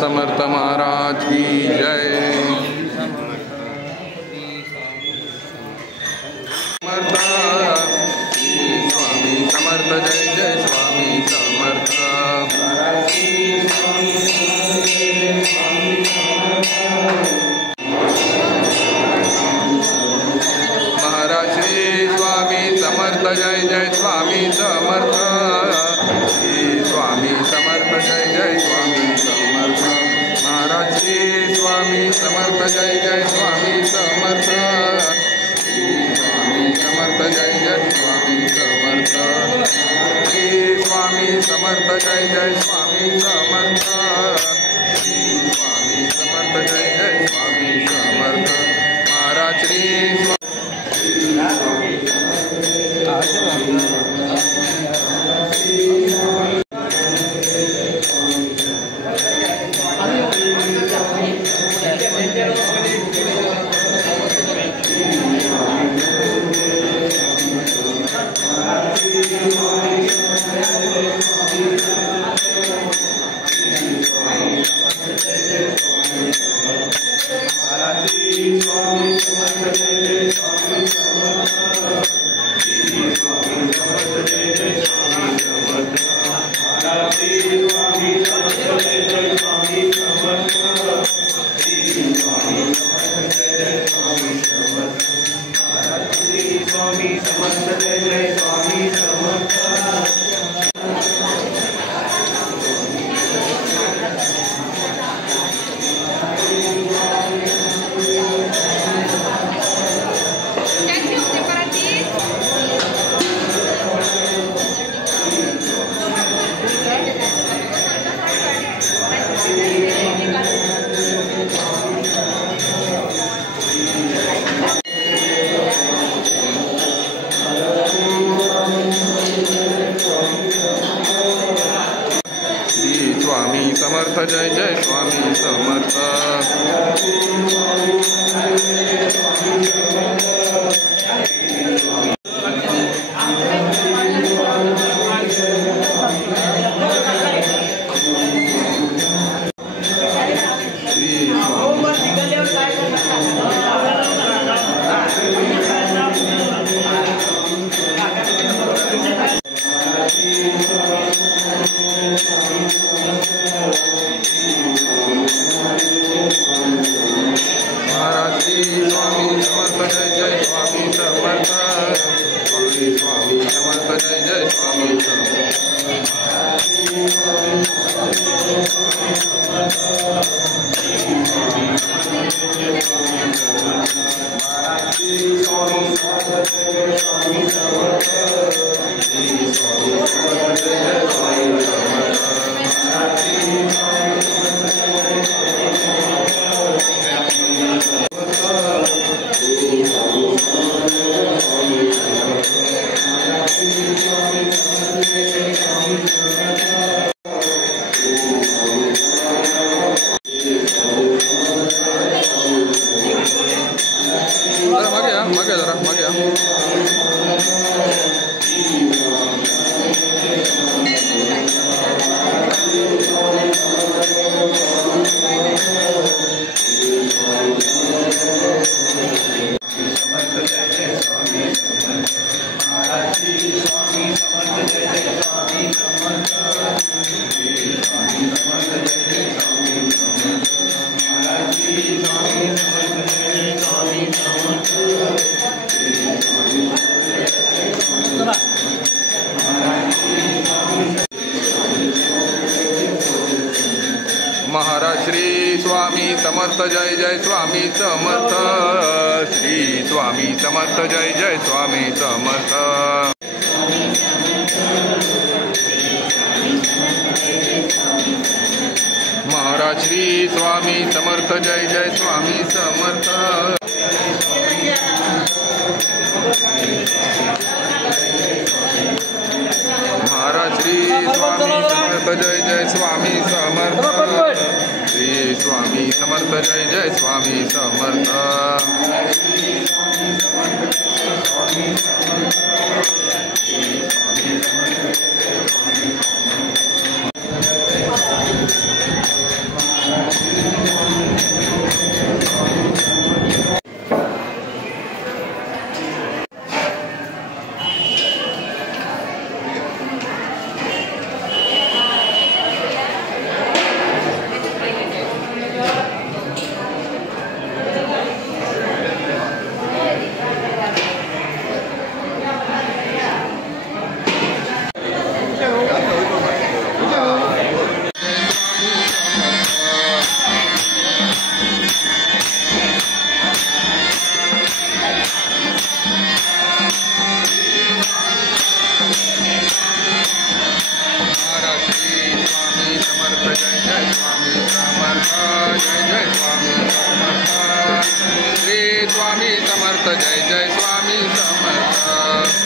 समर्थ महाराज की जय। स्वामी समर्थ जय जय स्वामी समर्थ। महाराज श्री स्वामी समर्थ जय जय स्वामी समर्थ। स्वामी समर्थ जय जय स्वामी समर्थ। महाराज श्री स्वामी समर्थ जय जय स्वामी समर्थ। स्वामी समर्थ जय जय स्वामी समर्थ। श्री स्वामी समर्थ जय जय स्वामी समर्थ। स्वामी समर्थ जय जय स्वामी समर्थ। महाराज श्री समर्थ जय जय स्वामी समर्थ। महाराज श्री स्वामी समर्थ जय जय स्वामी समर्थ श्री स्वामी समर्थ जय जय स्वामी समर्थ महाराज श्री स्वामी समर्थ जय जय स्वामी समर्थ महाराज श्री स्वामी समर्थ जय जय स्वामी समर्थ श्री स्वामी समर्थ जय जय स्वामी समर्थ स्वामी समर्थ जय जय स्वामी समर्थ